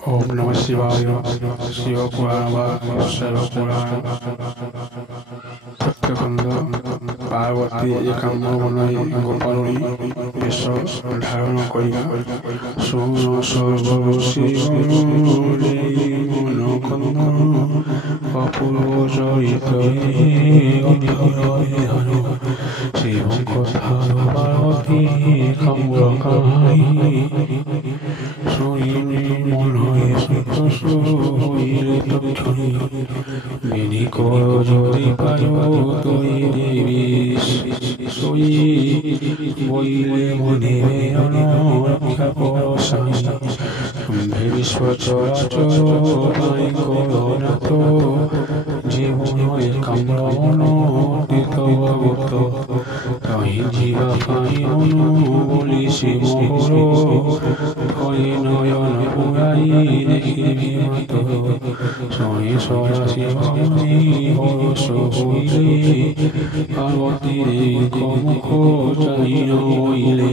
ओम नमः शिवाय। शिव पुराण शिव पुराण सत्यखंड पार्वती एकांग बनई गोपाली बेश धारण करिया सोन सर्व शिव मन कन्द अपूर्व चरित शिव कथा पार्वती काम्र काहानी মনয়ে হইলে তক্ষণি বিধি কর যদি পারো তুই দেবী সই বইলে মনে রক্ষা কর সাই সম্ভে বিশ্ব চরাচর পাই করনাথ জীবন কামরমন তীর্থ ভগত তাই জীবা পাই মনু বলি শিব ভয়ে নয়ন পুরাই দেখিবি মাত শয়ে সরাসি ভবনি হরস হইলে পার্বতী মুখ চাই নইলে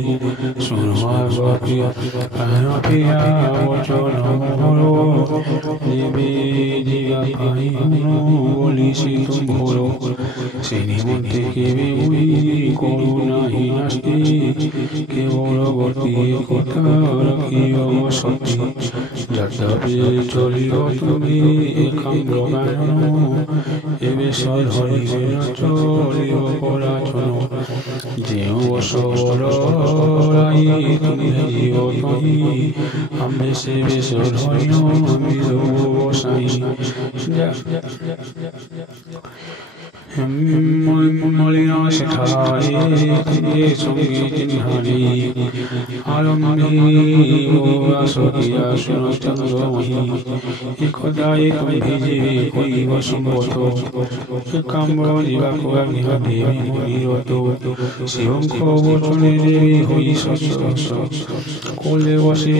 শুনবার প্রাণ প্রিয়া বচন মর দেবে জিয়া পাই বলি শীত ঘোর সে নিমন্ত্রে কেবে বই করুণাহি নাস্তি কেবল গতি কথা রাখিও সত্যি যাত্রাবে চলিও তুমি একাম্র গায়ন এবে সধরিবে চলিও পরাচন যেও বসবর রাই তুমি জীব তহি আমি সে বেশ ধরিন আমি বসাই মলিনা সেঠায় সঙ্গে চিহ্নারি আলম্বী আসিয়া চন্দ্রমহী একদায় তুমি ভিজে কইব সম্বত কাম্র জীবাক দেবী মহিরত শিবঙ্ক বচনে দেবী হই কোলে বসে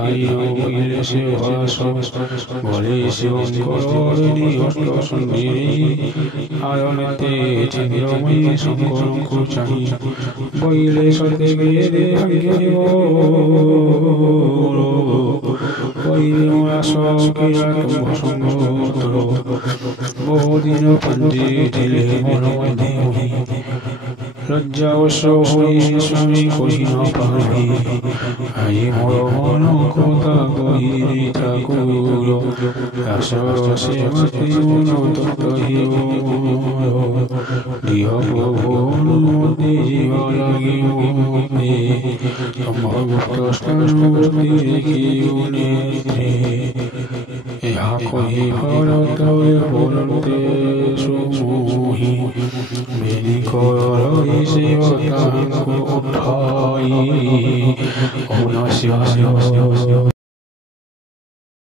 হইলে সে ভাস বলে শিবঙ্কর অষ্ট সন্ধিনী আয়নেতে চন্দ্রময়ী শঙ্কর চাহি বইলে সতে গিয়ে ভাগ্যে বইলে আসকিয়া তুম সঙ্গতর বহুদিন পঞ্জে ঢিলে মনোমধ্যে লজ্জাবশ হই স্বামী কহি ন পারি আই মোর মন কথা কহি ঠাকুর আসে মতি মন তত্ত্ব হিও দিহ প্রভু মতি জীব লাগিও ভগত স্থানবতী দেখিও নেত্রে ইহা কহি ভরত বলতে সুমোহি বেনি কর শিব তাঙ্কু উঠাই ওম নমঃ শিবায়।